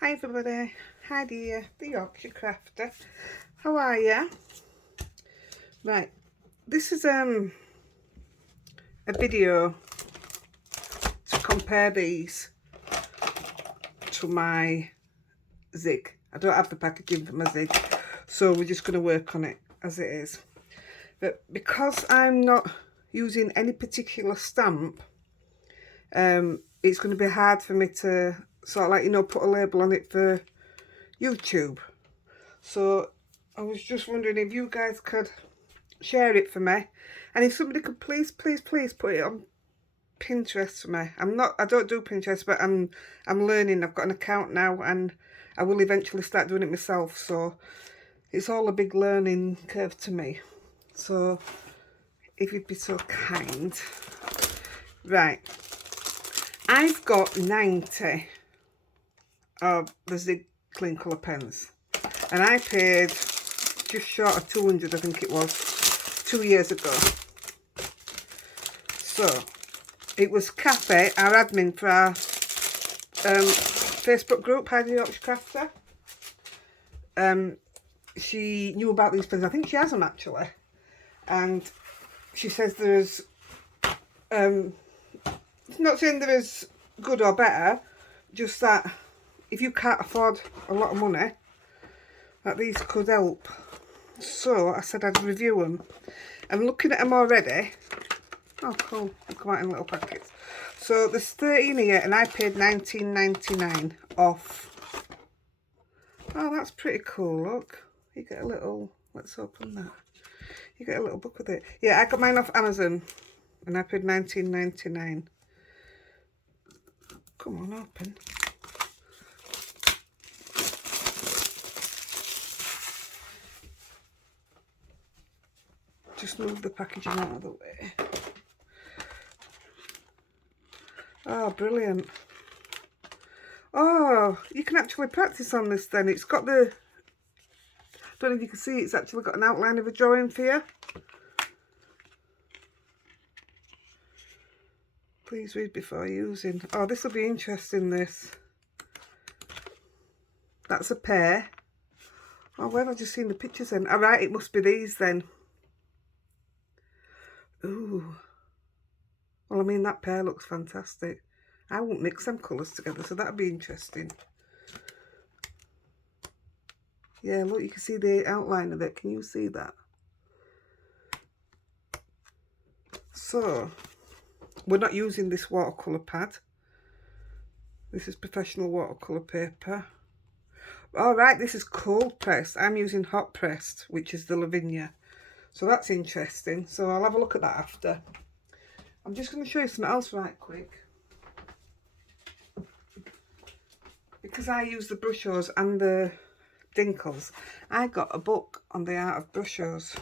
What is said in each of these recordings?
Hi everybody, Heidi-The, the Yorkshire Crafter. How are you? Right, this is a video to compare these to my Zig. I don't have the packaging for my Zig, so we're just going to work on it as it is. But because I'm not using any particular stamp, it's going to be hard for me to sort of like, you know, put a label on it for YouTube. So I was just wondering if you guys could share it for me, and if somebody could please put it on Pinterest for me. I don't do Pinterest, but I'm learning. I've got an account now and I will eventually start doing it myself, so it's all a big learning curve to me. So if you'd be so kind. Right, I've got 90 of the Zig clean colour pens, and I paid just short of 200, I think it was, 2 years ago. So it was Kathy, our admin for our Facebook group, Heidi-The Yorkshire Crafter. She knew about these pens. I think she has them actually, and she says there's not saying there is good or better, just that if you can't afford a lot of money, that these could help. So I said I'd review them. I'm looking at them already. Oh cool, they come out in little packets. So there's 13 here and I paid £19.99 off. Oh, that's pretty cool, look. You get a little, let's open that. You get a little book with it. Yeah, I got mine off Amazon and I paid £19.99. Come on, open. Just move the packaging out of the way. Oh, brilliant. Oh, you can actually practice on this then. It's got the, I don't know if you can see, it's actually got an outline of a drawing for you. Please read before using. Oh, this will be interesting, this. That's a pair. Oh, where have I just seen the pictures then? Alright, it must be these then. Ooh. Well, I mean, that pair looks fantastic. I won't mix them colours together, so that'll be interesting. Yeah, look, you can see the outline of it. Can you see that? So, we're not using this watercolour pad. This is professional watercolour paper. Alright, this is cold pressed. I'm using hot pressed, which is the Lavinia. So that's interesting. So I'll have a look at that after. I'm just going to show you something else right quick. Because I use the brushers and the dinkles, I got a book on the art of brushers,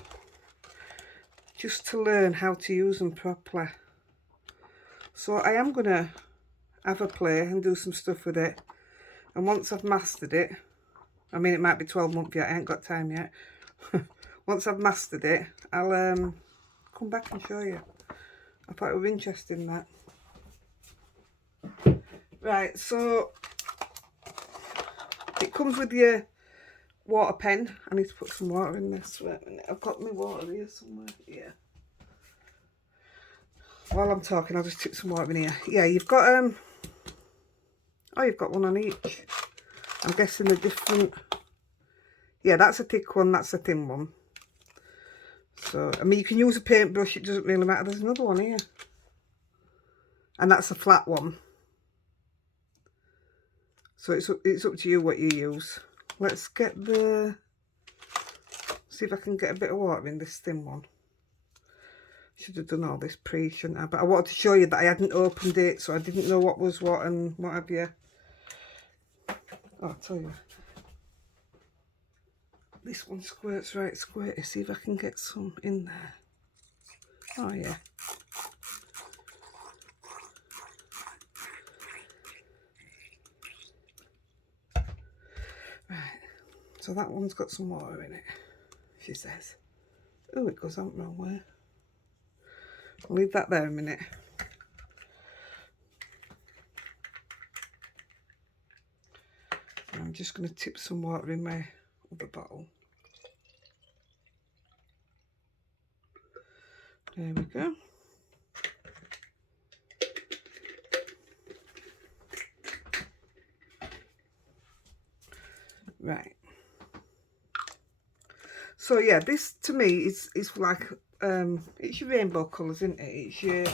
just to learn how to use them properly. So I am going to have a play and do some stuff with it. And once I've mastered it, I mean, it might be 12 months yet, I ain't got time yet. Once I've mastered it, I'll come back and show you. I thought it would be interesting, that. Right, so it comes with your water pen. I need to put some water in this. Wait a minute, I've got my water here somewhere. Yeah. While I'm talking, I'll just tip some water in here. Yeah, you've got oh, you've got one on each. I'm guessing the different. Yeah, that's a thick one, that's a thin one. So, I mean, you can use a paintbrush, it doesn't really matter. There's another one here. And that's a flat one. So it's up to you what you use. Let's get the, see if I can get a bit of water in this thin one. Should have done all this pre, shouldn't I? But I wanted to show you that I hadn't opened it, so I didn't know what was what and what have you. Oh, I'll tell you. This one squirts right squirty. See if I can get some in there. Oh yeah. Right. So that one's got some water in it, she says. Oh, it goes on the wrong way. I'll leave that there a minute. I'm just going to tip some water in my other bottle. There we go. Right. So yeah, this to me is like it's your rainbow colours, isn't it? It's your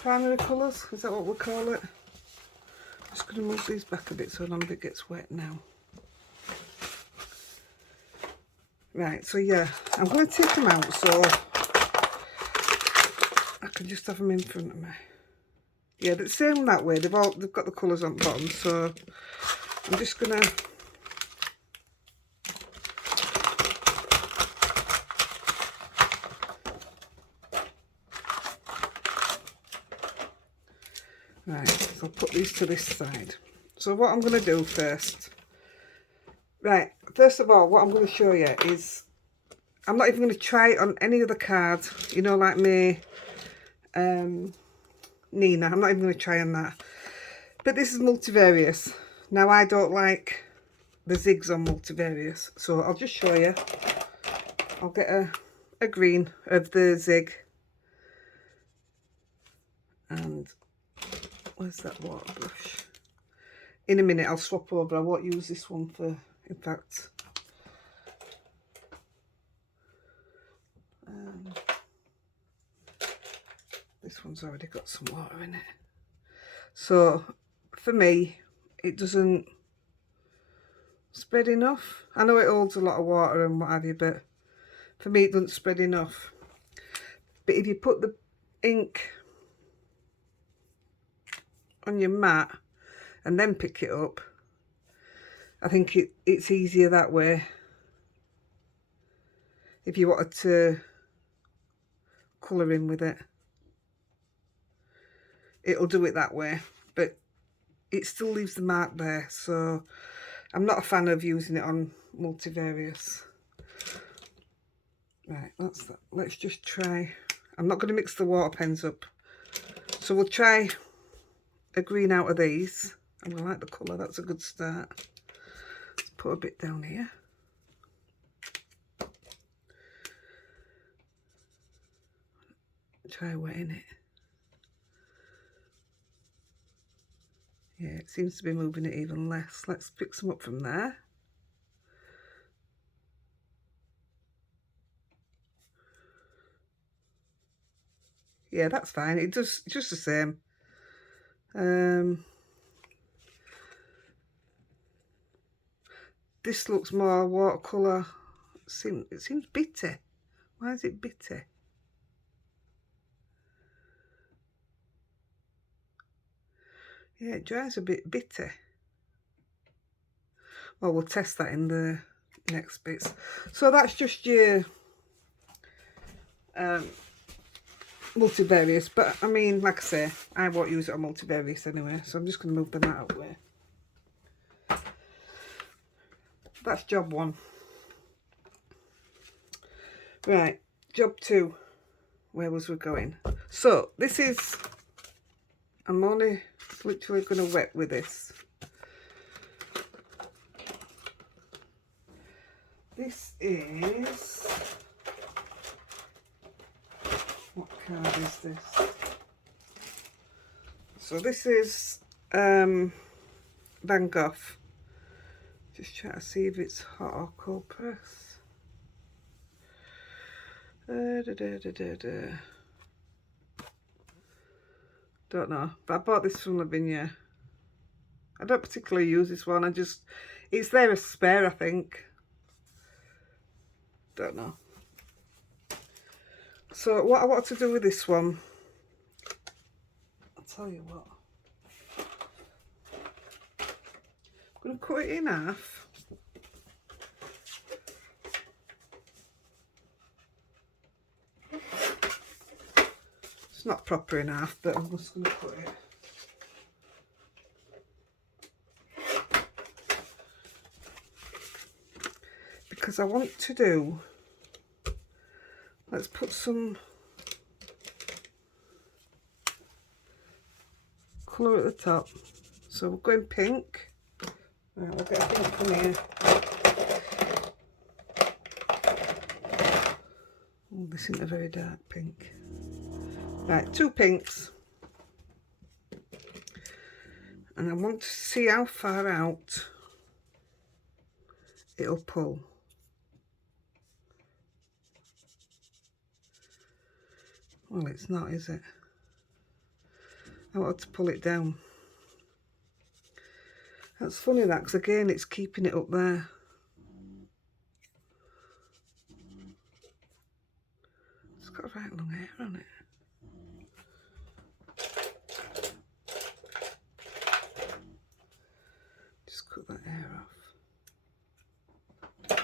primary colours, is that what we call it? Just going to move these back a bit so none of it gets wet now. Right, so yeah, I'm going to take them out so I can just have them in front of me. Yeah, the same that way. They've got the colours on the bottom, so I'm just going to right, so I'll put these to this side. So what I'm going to do first, right, first of all, what I'm going to show you is, I'm not even going to try it on any other card, you know, like me, Nina, I'm not even going to try on that. But this is Multivarius. Now, I don't like the Zigs on Multivarius, so I'll just show you. I'll get a green of the Zig. And where's that water brush? In a minute, I'll swap over. I won't use this one for, in fact, this one's already got some water in it. So, for me, it doesn't spread enough. I know it holds a lot of water and what have you, but for me, it doesn't spread enough. But if you put the ink on your mat and then pick it up, I think it's easier that way. If you wanted to colour in with it, it'll do it that way, but it still leaves the mark there, so I'm not a fan of using it on Multivarius. Right, that's that. Let's just try. I'm not going to mix the water pens up, so we'll try a green out of these. I like the colour, that's a good start. Let's put a bit down here. Try wetting it. Yeah, it seems to be moving it even less. Let's pick some up from there. Yeah, that's fine. It does just the same. This looks more watercolour. It seems bitter. Why is it bitter? Yeah, it dries a bit bitter. Well, we'll test that in the next bits. So that's just your Multivarius, but I mean, like I say, I won't use it on Multivarius anyway, so I'm just going to move them out of the way. That's job one. Right, job two. Where was we going? So this is, I'm only literally going to wet with this. This is, what card is this? So this is Van Gogh. Just try to see if it's hot or cold press. Don't know, but I bought this from Lavinia. I don't particularly use this one. It's there as spare, I think. Don't know. So what I want to do with this one, I'll tell you what. I'm going to cut it in half. It's not proper in half, but I'm just going to cut it. Because I want to do, let's put some colour at the top. So we're going pink. Right, we'll get a pink from here. Oh, this isn't a very dark pink. Right, 2 pinks. And I want to see how far out it'll pull. Well, it's not, is it? I want to pull it down. That's funny that, because again it's keeping it up there. It's got a right long hair on it. Just cut that hair off.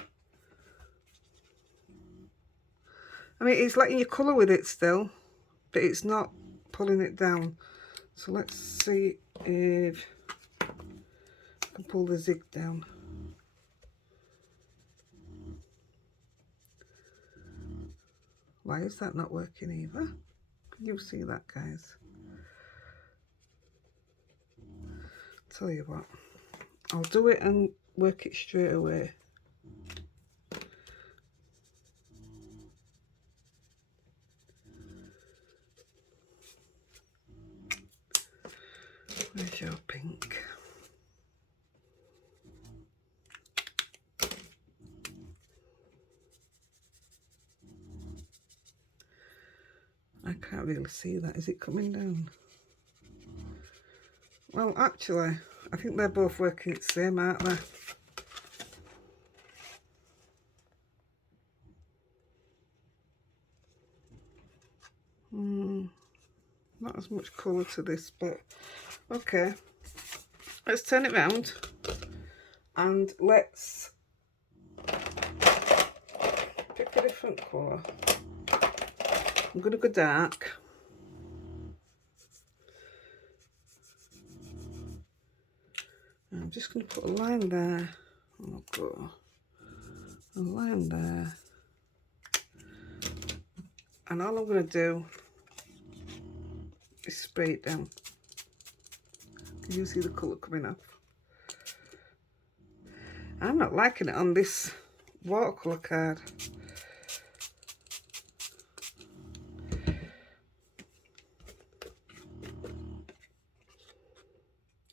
I mean, it's letting you colour with it still, but it's not pulling it down. So let's see if I can pull the zig down. Why is that not working either? Can you see that, guys? Tell you what, I'll do it and work it straight away. Where's your pink? I can't really see that. Is it coming down? Well, actually, I think they're both working the same, aren't they? Not as much colour to this, but okay. Let's turn it round and let's pick a different colour. I'm going to go dark. I'm just going to put a line there. I'll go a line there. And all I'm going to do is spray it down. Can you see the colour coming off? I'm not liking it on this watercolour card.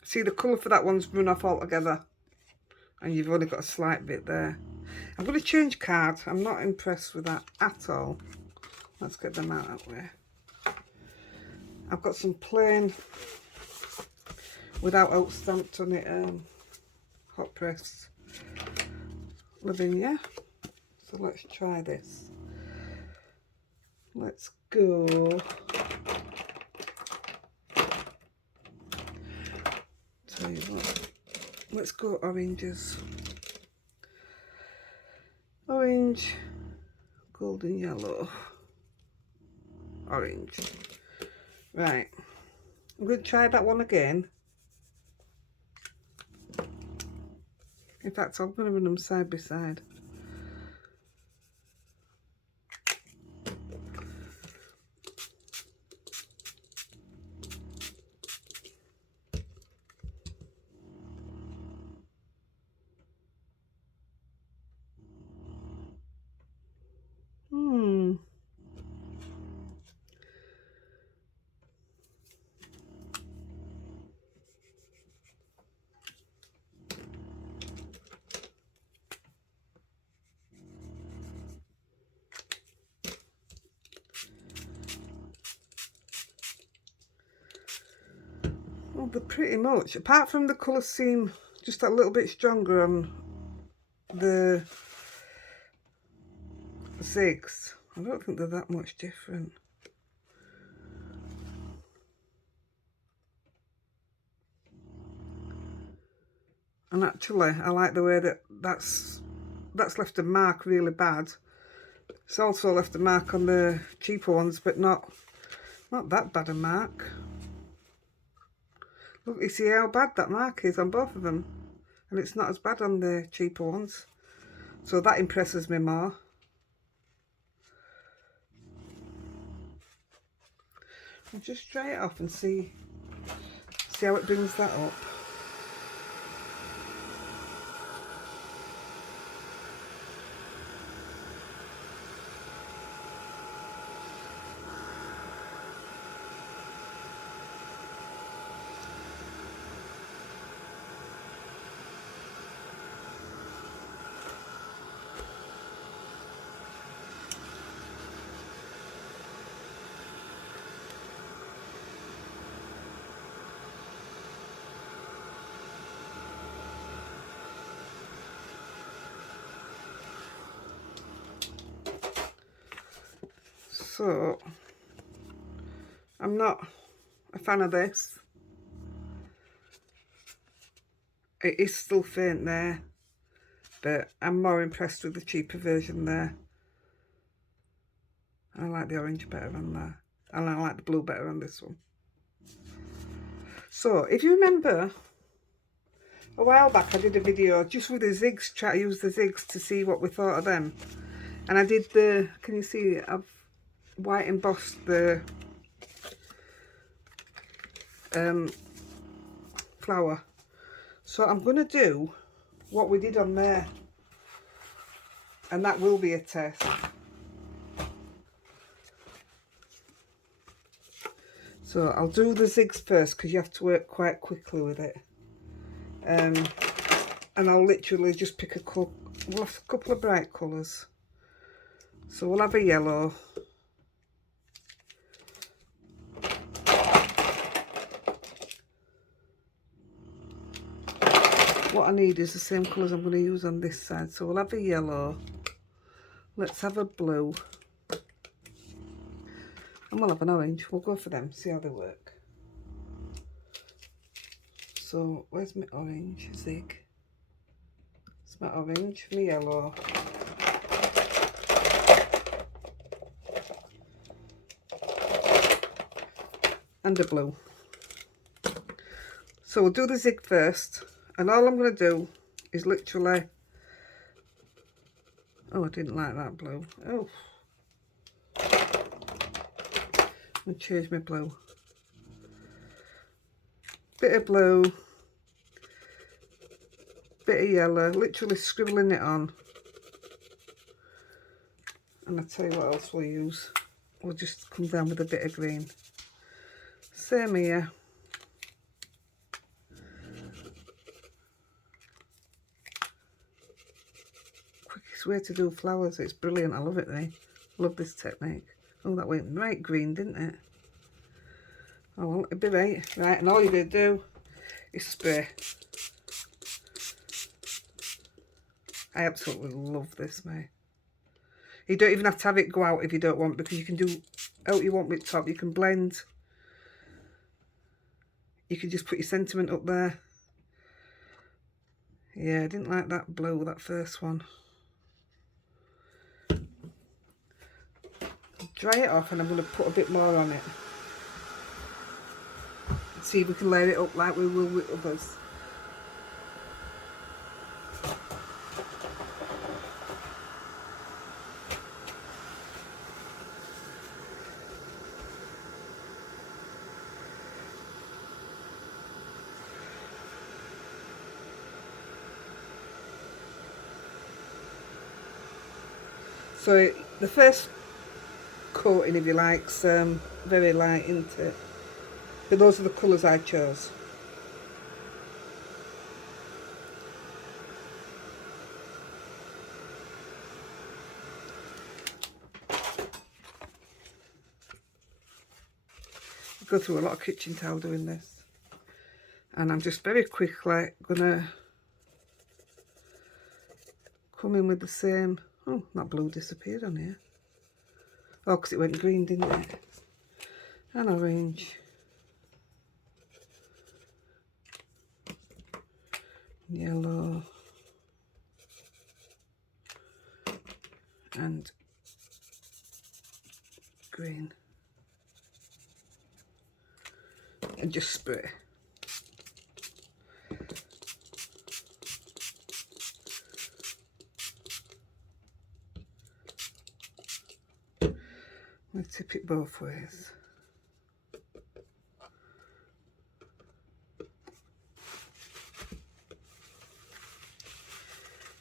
See, the colour for that one's run off altogether, and you've only got a slight bit there. I'm going to change card. I'm not impressed with that at all. Let's get them out that way. I've got some plain, without out stamped on it, hot press Lavinia. So let's try this. Let's go. Tell you what, let's go oranges. Orange, golden yellow, orange. Right, I'm going to try that one again. In fact, I'm going to run them side by side. Well, they're pretty much, apart from the colours seem just a little bit stronger on the Zigs. I don't think they're that much different. And actually, I like the way that that's left a mark really bad. It's also left a mark on the cheaper ones, but not that bad a mark. Look, you see how bad that mark is on both of them, and it's not as bad on the cheaper ones. So that impresses me more. I'll just try it off and see how it brings that up. So I'm not a fan of this. It is still faint there, but I'm more impressed with the cheaper version there. I like the orange better on there, and I like the blue better on this one. So if you remember, a while back I did a video just with the Zigs, try to use the Zigs to see what we thought of them. And I did the, can you see, I've white embossed the flower. So I'm going to do what we did on there, and that will be a test. So I'll do the Zigs first because you have to work quite quickly with it. And I'll literally just pick a couple of bright colours. So we'll have a yellow. What I need is the same colours I'm going to use on this side. So we'll have a yellow. Let's have a blue. And we'll have an orange. We'll go for them, see how they work. So where's my orange Zig? It's my orange, my yellow. And a blue. So we'll do the Zig first. And all I'm going to do is literally... Oh, I didn't like that blue. Oh. I'll change my blue. Bit of blue. Bit of yellow. Literally scribbling it on. And I'll tell you what else we'll use. We'll just come down with a bit of green. Same here. Quickest way to do flowers. It's brilliant. I love it, eh? Love this technique. Oh, that went right green, didn't it? Oh, well, it'd be right. Right, and all you're going to do is spray. I absolutely love this, mate. You don't even have to have it go out if you don't want, because you can do out you want with top. You can blend. You can just put your sentiment up there. Yeah, I didn't like that blue, that first one. Dry it off and I'm going to put a bit more on it. See if we can layer it up like we will with others. So the first coating, if you like, very light, isn't it? But those are the colours I chose. I go through a lot of kitchen towel doing this, and I'm just very quickly gonna come in with the same. Oh, that blue disappeared on here. Oh, because it went green, didn't it? And orange. Yellow. And green. And just spray. I'm going to tip it both ways.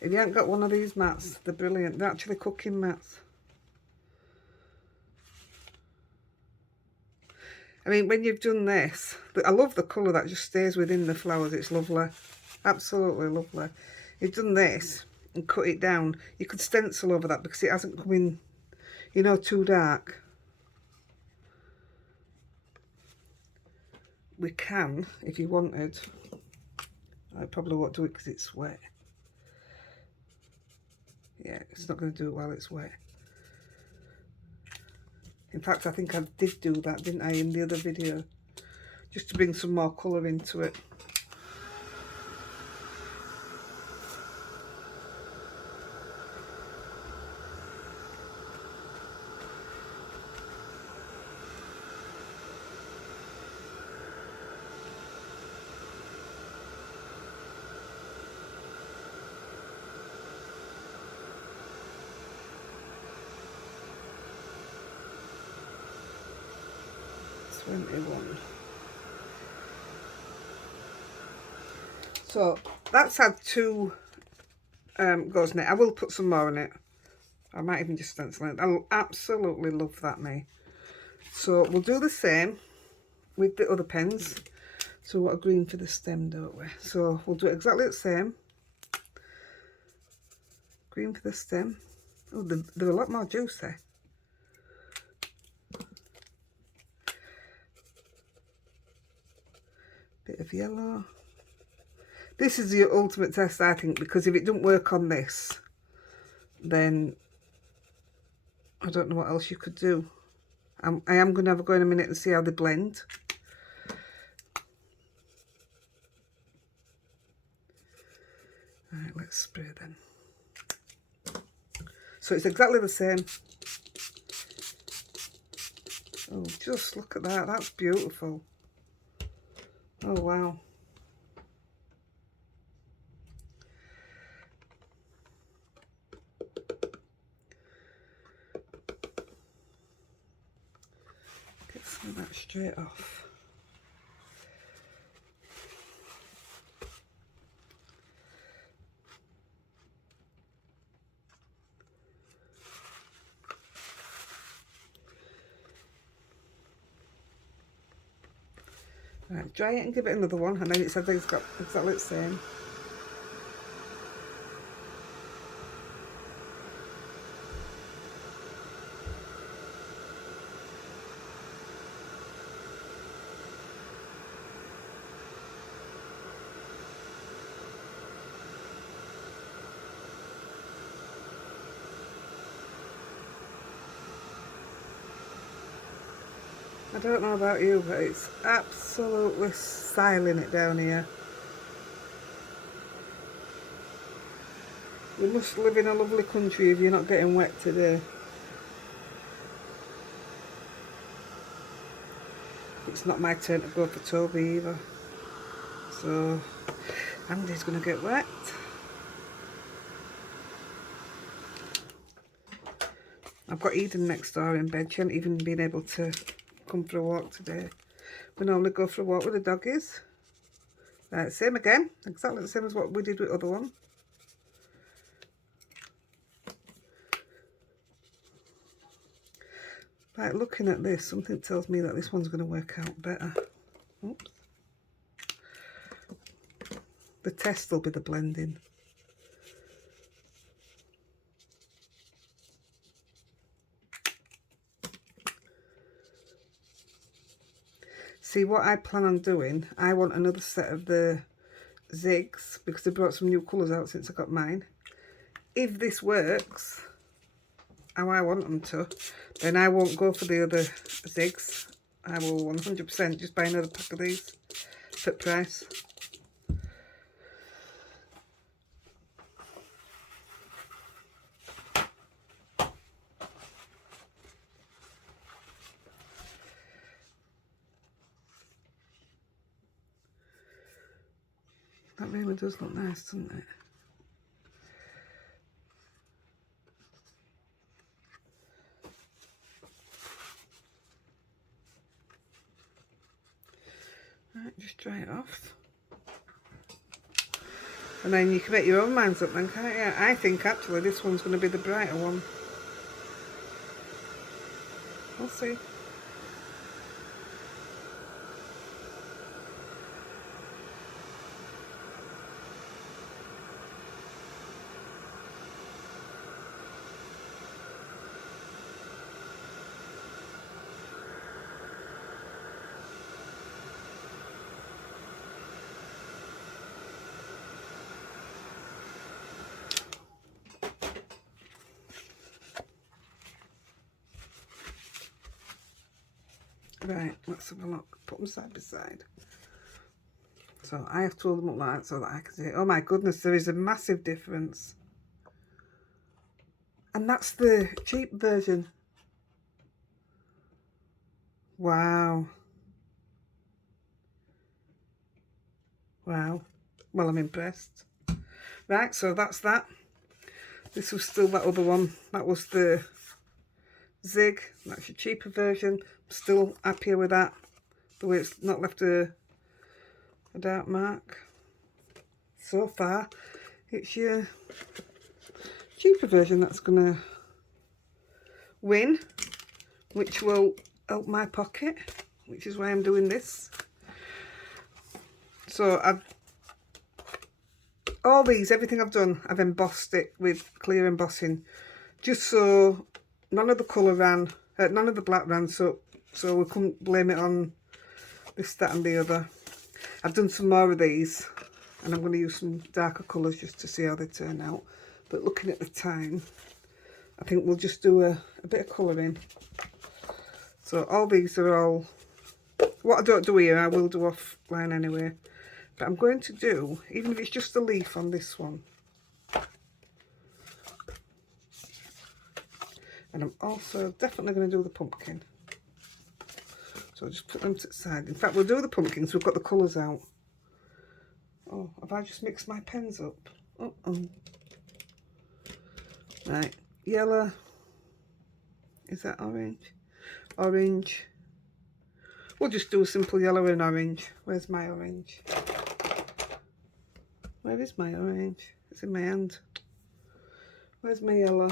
If you haven't got one of these mats, they're brilliant. They're actually cooking mats. I mean, when you've done this, I love the colour that just stays within the flowers. It's lovely. Absolutely lovely. You've done this and cut it down. You could stencil over that because it hasn't come in, you know, too dark. We can, if you wanted. I probably won't do it because it's wet. Yeah, it's not going to do it while it's wet. In fact, I think I did do that, didn't I, in the other video, just to bring some more colour into it. So that's had 2 goes in it. I will put some more in it. I might even just stencil it. I absolutely love that, me. So we'll do the same with the other pens. So we want a green for the stem, don't we? So we'll do exactly the same. Green for the stem. Oh, they're a lot more juicy. Bit of yellow. This is the ultimate test, I think, because if it doesn't work on this, then I don't know what else you could do. I am going to have a go in a minute and see how they blend. Right, let's spray then. So it's exactly the same. Oh, just look at that. That's beautiful. Oh, wow. Get some of that straight off. Right, dry it and give it another one, and then it's got exactly the same. I don't know about you, but it's absolutely styling it down here. You must live in a lovely country if you're not getting wet today. It's not my turn to go for Toby either. So Andy's going to get wet. I've got Eden next door in bed. She hasn't even been able to come for a walk today. We normally go for a walk with the doggies. Right, same again. Exactly the same as what we did with the other one. Right, looking at this, something tells me that this one's going to work out better. Oops. The test will be the blending. See, what I plan on doing, I want another set of the Zigs, because they brought some new colours out since I got mine. If this works how I want them to, then I won't go for the other Zigs. I will 100% just buy another pack of these for price. That really does look nice, doesn't it? Right, just dry it off. And then you can make your own minds up then, can't you? I think actually this one's going to be the brighter one. We'll see. Right, let's have a look. Put them side by side. So I have to hold them up like that so that I can see it. Oh my goodness, there is a massive difference. And that's the cheap version. Wow. Wow. Well, I'm impressed. Right, so that's that. This was still that other one. That was the Zig. That's your cheaper version. I'm still happier with that. The way it's not left a dark mark. So far, it's your cheaper version that's going to win, which will help my pocket, which is why I'm doing this. So all these, everything I've done, I've embossed it with clear embossing, just so none of the colour ran, none of the black ran, so we couldn't blame it on this, that and the other. I've done some more of these, and I'm going to use some darker colours just to see how they turn out. But looking at the time, I think we'll just do a bit of colouring. So all these are all, what I don't do here, I will do offline anyway. But I'm going to do, even if it's just a leaf on this one. And I'm also definitely going to do the pumpkin. So I'll just put them to the side. In fact, we'll do the pumpkins, we've got the colours out. Oh, have I just mixed my pens up? Uh-oh. Right, yellow. Is that orange? Orange. We'll just do a simple yellow and orange. Where's my orange? Where is my orange? It's in my hand. Where's my yellow?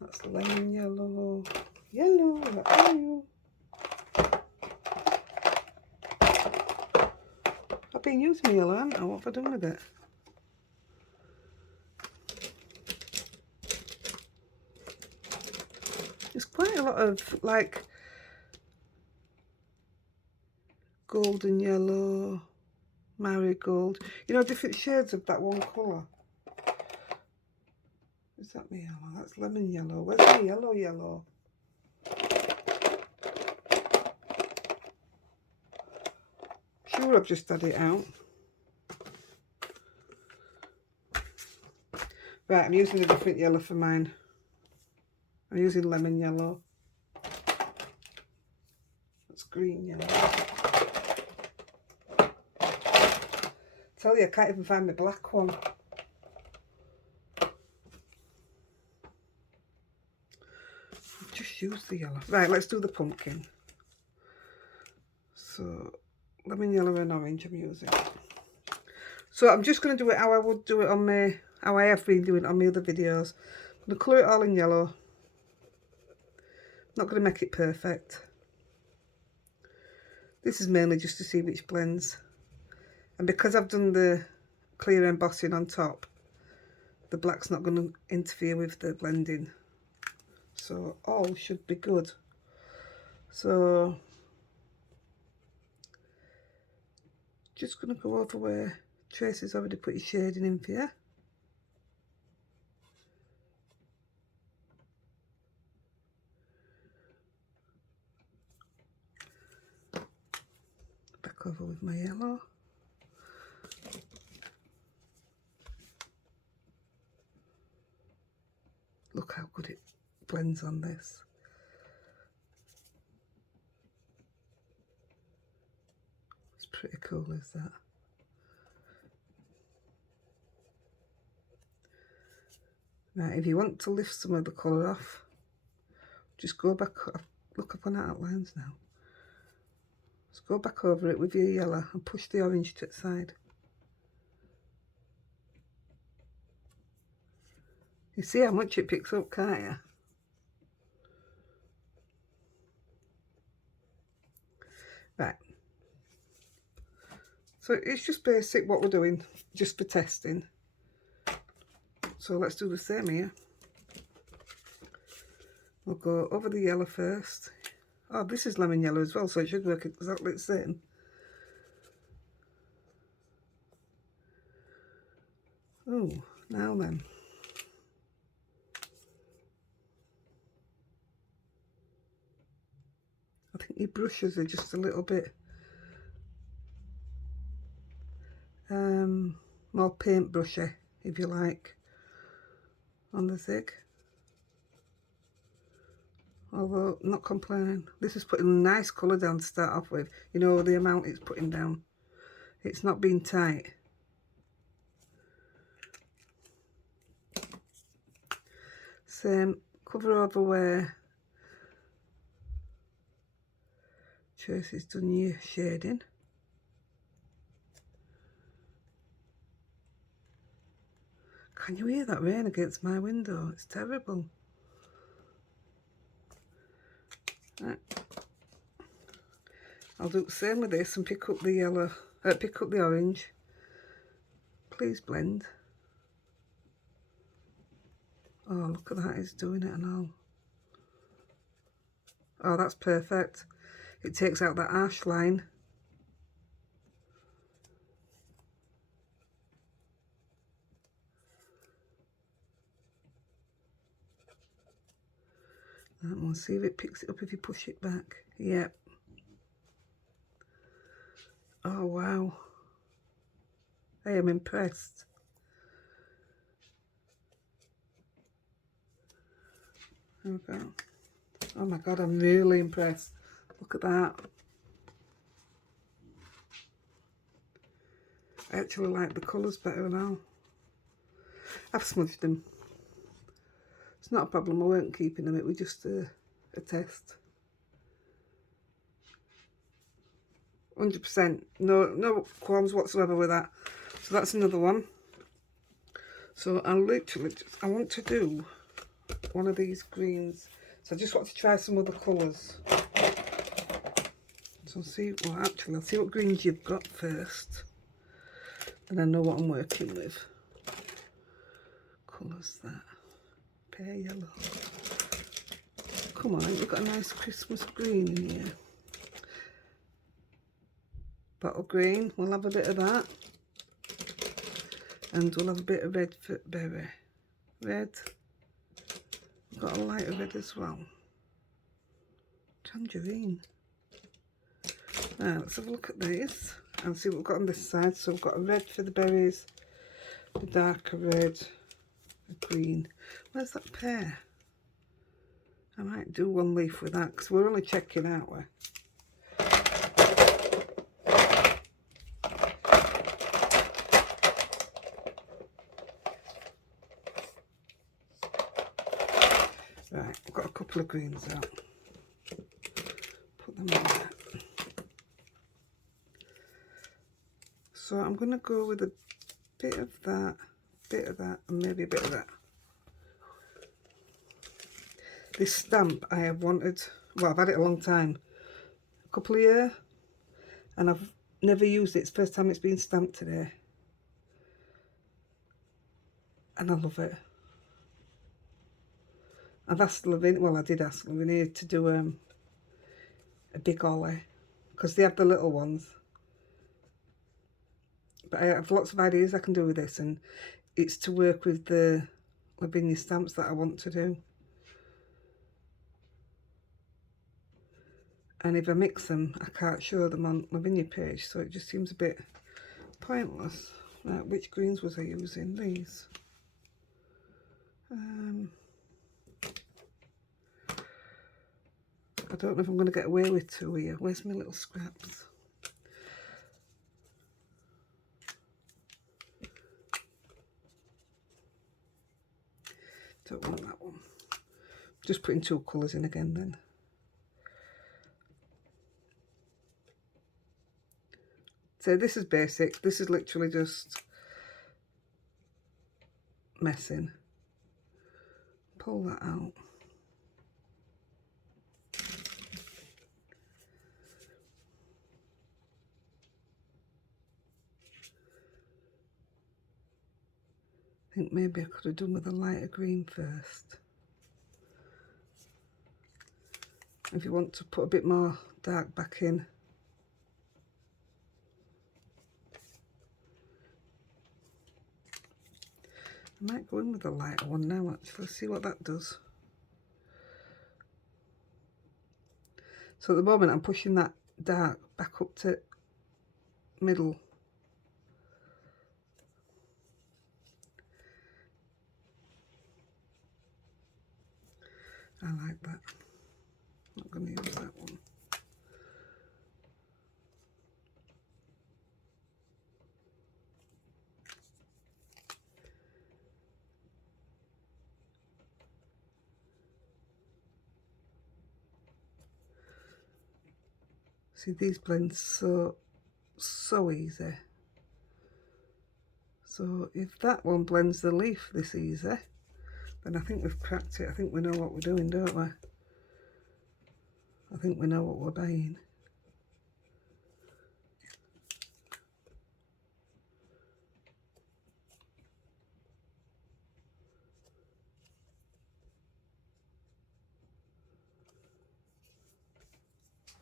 That's lemon yellow. Yellow, where are you? I've been using my yellow, haven't I? What have I done with it? There's quite a lot of like golden yellow, marigold, you know, different shades of that one colour. Is that my yellow? That's lemon yellow. Where's my yellow yellow? Sure, I've just had it out. Right, I'm using a different yellow for mine. I'm using lemon yellow. That's green yellow. Tell you, I can't even find the black one. Just use the yellow. Right, let's do the pumpkin. So, lemon yellow and orange I'm using. So I'm just going to do it how I would do it on my, how I have been doing it on my other videos. I'm going to colour it all in yellow. Not going to make it perfect. This is mainly just to see which blends. And because I've done the clear embossing on top, the black's not going to interfere with the blending. So all should be good. So just going to go over where Tracy's already put his shading in for you. Back over with my yellow. Look how good it blends on this. It's pretty cool, is that? Now, if you want to lift some of the colour off, just go back, look up on outlines now. Just go back over it with your yellow and push the orange to the side. You see how much it picks up, can't you? Right. So it's just basic what we're doing, just for testing. So let's do the same here. We'll go over the yellow first. Oh, this is lemon yellow as well, so it should work exactly the same. Oh, now then. I think your brushes are just a little bit more paintbrushy, if you like, on the Zig. Although, not complaining. This is putting a nice colour down to start off with. You know, the amount it's putting down. It's not being tight. Same, cover over where Tracy's done your shading. Can you hear that rain against my window? It's terrible. Right. I'll do the same with this and pick up the yellow, pick up the orange. Please blend. Oh, look at that, it's doing it and all. Oh, that's perfect. It takes out that harsh line. And we'll see if it picks it up if you push it back. Yep. Oh, wow. I am impressed. There we go. Oh my God, I'm really impressed. Look at that. I actually like the colours better now. I've smudged them. It's not a problem, I weren't keeping them, it was just a test. 100%, no qualms whatsoever with that. So that's another one. So I want to do one of these greens. So I just want to try some other colours. So I'll see what greens you've got first. And I know what I'm working with. Colours that. Pear yellow. Come on, you've got a nice Christmas green in here. Bottle green, we'll have a bit of that. And we'll have a bit of red for berry. Red. We've got a lighter red as well. Tangerine. Now, let's have a look at these and see what we've got on this side. So we've got a red for the berries, the darker red, the green. Where's that pear? I might do one leaf with that because we're only checking, aren't we? Right, I've got a couple of greens out. Put them in there. So I'm going to go with a bit of that, and maybe a bit of that. This stamp I have wanted, well, I've had it a long time, a couple of years, and I've never used it. It's the first time it's been stamped today. And I love it. I've asked Lavinia, well, I did ask Lavinia to do a big ollie, because they have the little ones. But I have lots of ideas I can do with this, and it's to work with the Lavinia stamps that I want to do. And if I mix them, I can't show them on Lavinia page, so it just seems a bit pointless. Right, which greens was I using? These. I don't know if I'm going to get away with two here. Where's my little scraps? Don't want that one. Just putting two colours in again then. So this is basic. This is literally just messing. Pull that out. I think maybe I could have done with a lighter green first. If you want to put a bit more dark back in. I might go in with a lighter one now actually, see what that does. So at the moment I'm pushing that dark back up to middle. I like that. I'm not going to use that one. See, these blend so easy. So if that one blends the leaf this easy, then I think we've cracked it. I think we know what we're doing, don't we? I think we know what we're buying.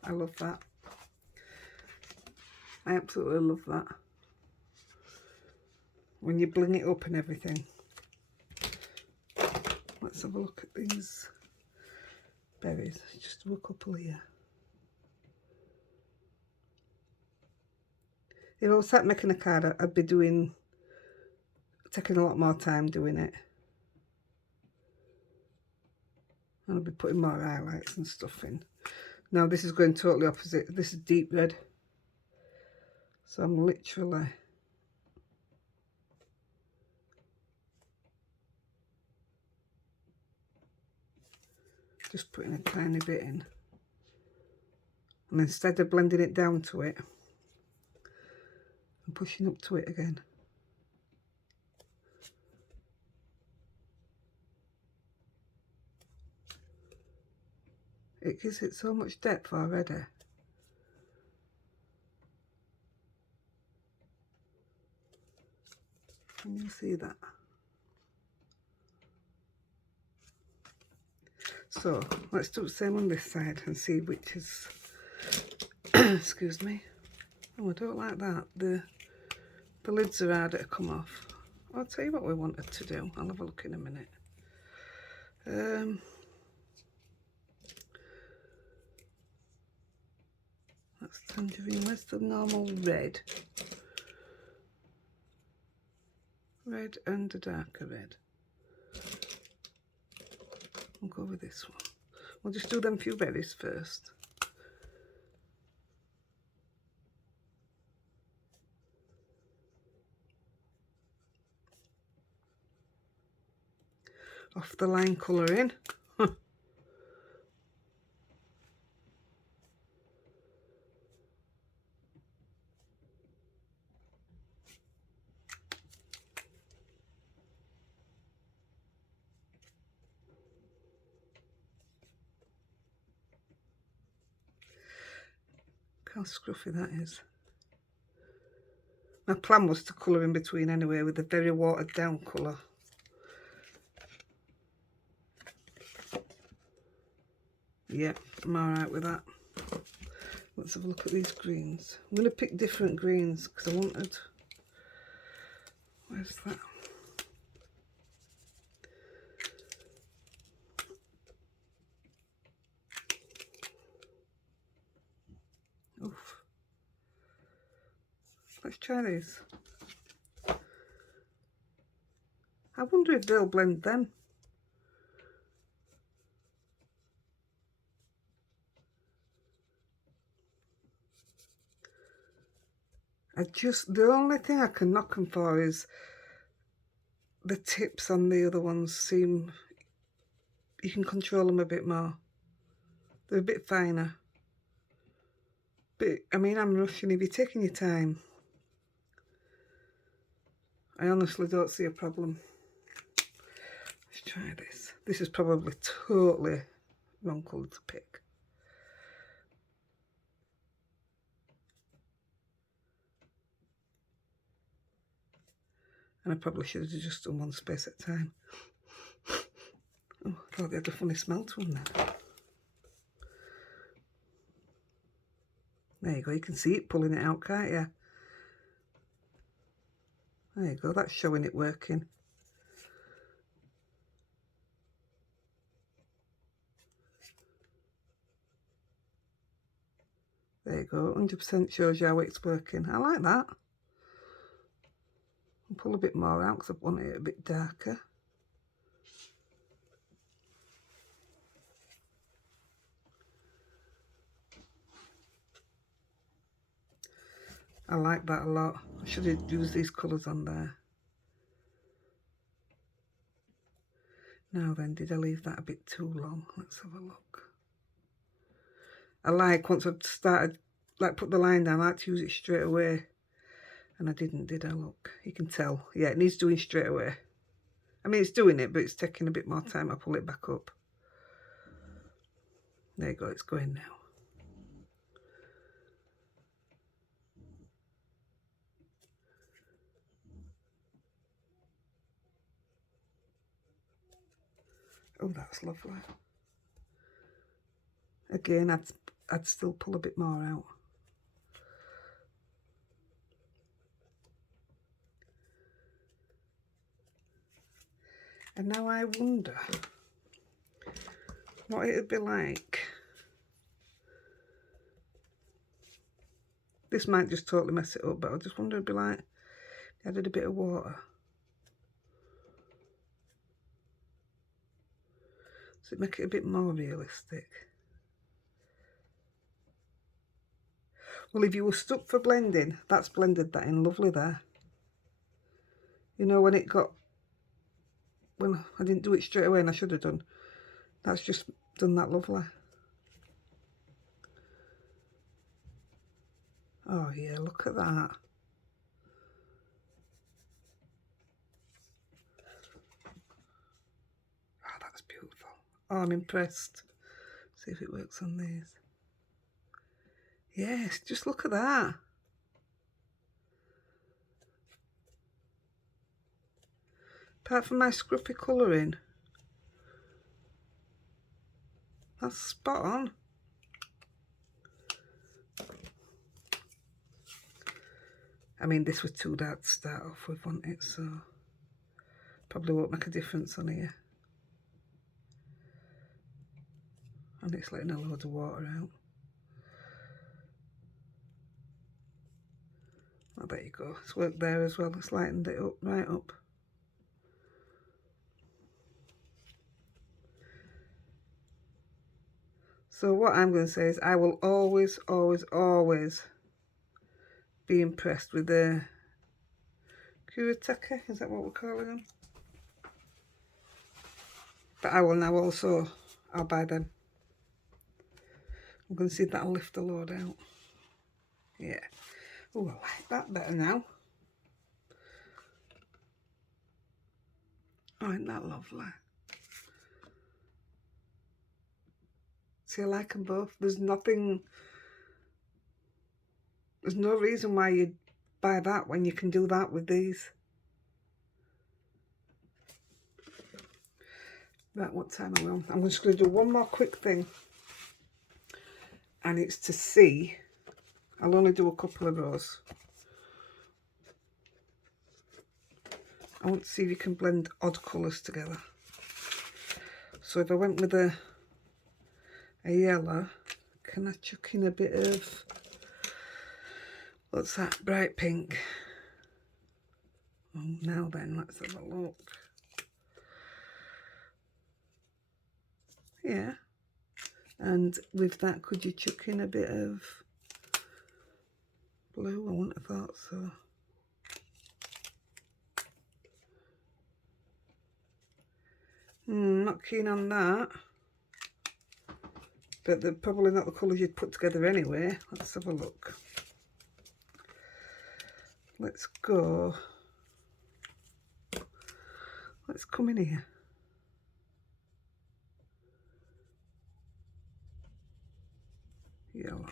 I love that. I absolutely love that. When you bling it up and everything. Let's have a look at these berries. Just do a couple here. If I was sat making a card, I'd be taking a lot more time doing it. And I'll be putting more highlights and stuff in. Now this is going totally opposite. This is deep red. So I'm literally just putting a tiny bit in. And instead of blending it down to it, I'm pushing up to it again. It gives it so much depth already. Can you see that? So let's do the same on this side and see which is excuse me. Oh, I don't like that. The lids are harder to come off. I'll tell you what we wanted to do. I'll have a look in a minute. That's tangerine. Where's the normal red? Red and a darker red. We'll go with this one. We'll just do them few berries first. Off the line colouring. How scruffy that is. My plan was to colour in between anyway with a very watered down colour. Yep, I'm alright with that. Let's have a look at these greens. I'm going to pick different greens because I wanted... Where's that? Oof. Let's try these. I wonder if they'll blend them. The only thing I can knock them for is the tips on the other ones seem, you can control them a bit more. They're a bit finer. But, I mean, I'm rushing if you're taking your time. I honestly don't see a problem. Let's try this. This is probably totally wrong colour to pick. And I probably should have just done one space at a time. Oh, I thought they had a funny smell to them then. There you go, you can see it pulling it out, can't you? There you go, that's showing it working. There you go, 100% shows you how it's working. I like that. I'll pull a bit more out because I want it a bit darker. I like that a lot. I should have used these colours on there. Now then, did I leave that a bit too long? Let's have a look. I like, once I've started, like put the line down, I like to use it straight away. And I didn't, did I? Look, you can tell. Yeah, it needs doing straight away. I mean, it's doing it, but it's taking a bit more time. I pull it back up. There you go, it's going now. Oh, that's lovely. Again, I'd still pull a bit more out. And now I wonder what it'd be like. This might just totally mess it up, but I just wonder it'd be like if I added a bit of water. Does it make it a bit more realistic? Well, if you were stuck for blending, that's blended that in lovely there. You know, when I didn't do it straight away and I should have done, that's just done that lovely. Oh yeah, look at that. Oh, that's beautiful. Oh, I'm impressed. See if it works on these. Yes, just look at that. Apart from my scruffy colouring, that's spot on. I mean, this was too dark to start off with, wasn't it? So probably won't make a difference on here. And it's letting a load of water out. Oh, there you go. It's worked there as well. It's lightened it up, right up. So what I'm going to say is I will always, always, always be impressed with the kuretake. Is that what we're calling them? But I will now also, I'll buy them. I'm going to see if that'll lift the load out. Yeah. Oh, I like that better now. Oh, isn't that lovely? See, I like them both. There's no reason why you'd buy that when you can do that with these. Right, what time are we on? I'm just going to do one more quick thing. And it's to see. I'll only do a couple of rows. I want to see if you can blend odd colours together. So if I went with a yellow, can I chuck in a bit of, what's that, bright pink? Oh, now then, let's have a look. Yeah. And with that, could you chuck in a bit of blue? I wouldn't have thought so. Not keen on that. But they're probably not the colours you'd put together anyway. Let's have a look. Let's go. Let's come in here. Yellow.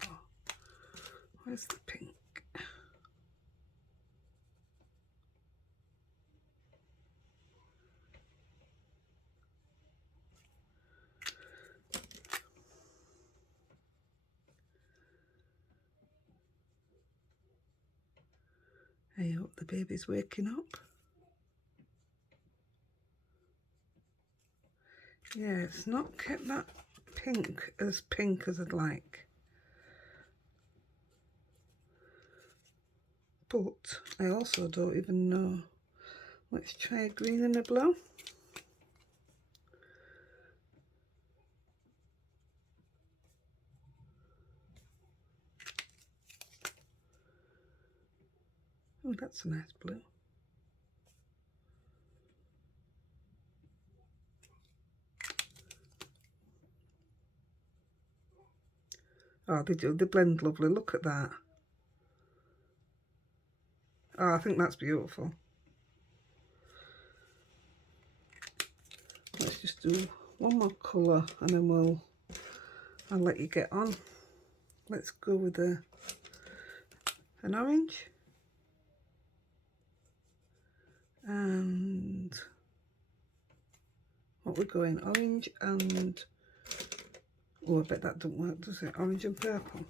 Where's the pink? I hope the baby's waking up. Yeah, it's not kept that pink as I'd like. but I also don't even know. Let's try a green and a blue. Oh, that's a nice blue. Oh, they blend lovely. Look at that. Oh, I think that's beautiful. Let's just do one more colour and then I'll let you get on. Let's go with an orange. And what we're going, orange and, oh, I bet that doesn't work, does it? Orange and purple.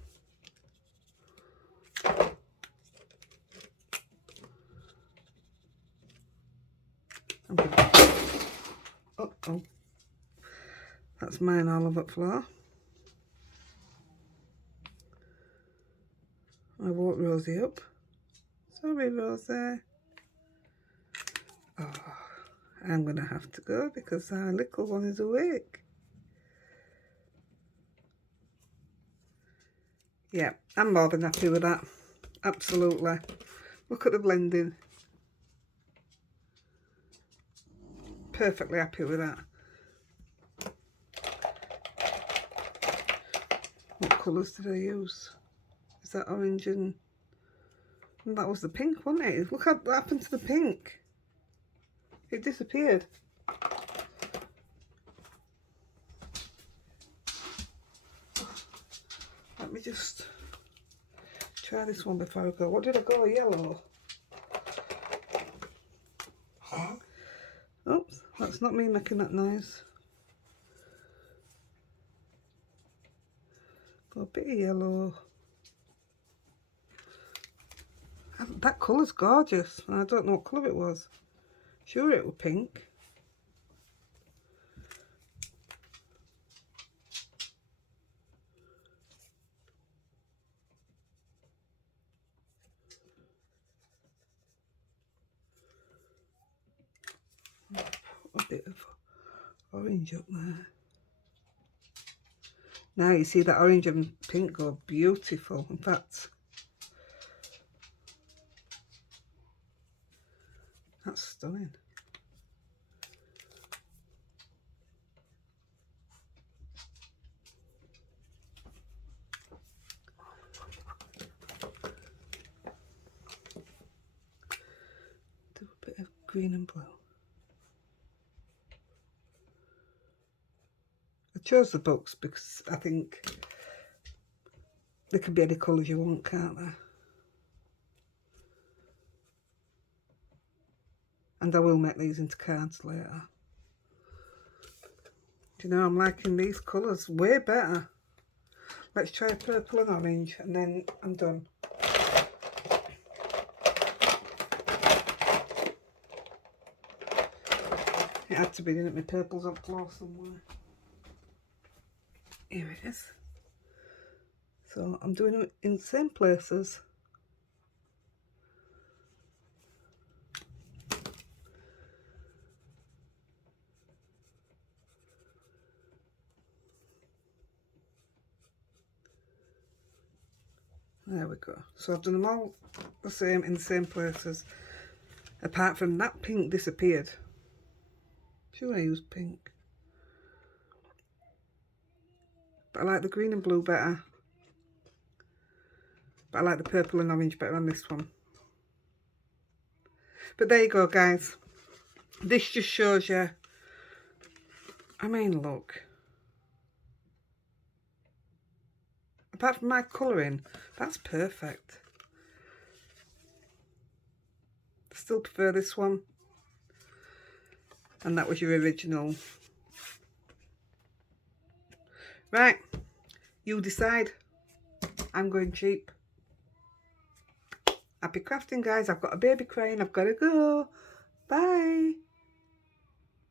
Uh-oh. That's mine all over the floor. I woke Rosie up. Sorry, Rosie. Oh, I'm going to have to go because our little one is awake. Yeah, I'm more than happy with that. Absolutely. Look at the blending. Perfectly happy with that. What colours did I use? Is that orange and that was the pink, wasn't it? Look what happened to the pink. It disappeared. Let me just try this one before I go. What did I go? Yellow. Oops, that's not me making that noise. Go a bit of yellow. That colour's gorgeous. I don't know what colour it was. Sure it was pink. A bit of orange up there. Now you see that orange and pink go beautiful. In fact, that's stunning. Do a bit of green and blue. I chose the books because I think they can be any colours you want, can't they? And I will make these into cards later. Do you know, I'm liking these colours way better. Let's try a purple and orange and then I'm done. It had to be, didn't it? My purple's up close somewhere. Here it is. So I'm doing them in the same places. There we go. So I've done them all the same in the same places. Apart from that pink disappeared. Should I use pink? But I like the green and blue better. But I like the purple and orange better on this one. But there you go, guys. This just shows you. I mean, look. Apart from my colouring, that's perfect. Still prefer this one. And that was your original. Right, you decide. I'm going cheap. Happy crafting, guys. I've got a baby crying. I've got to go. Bye.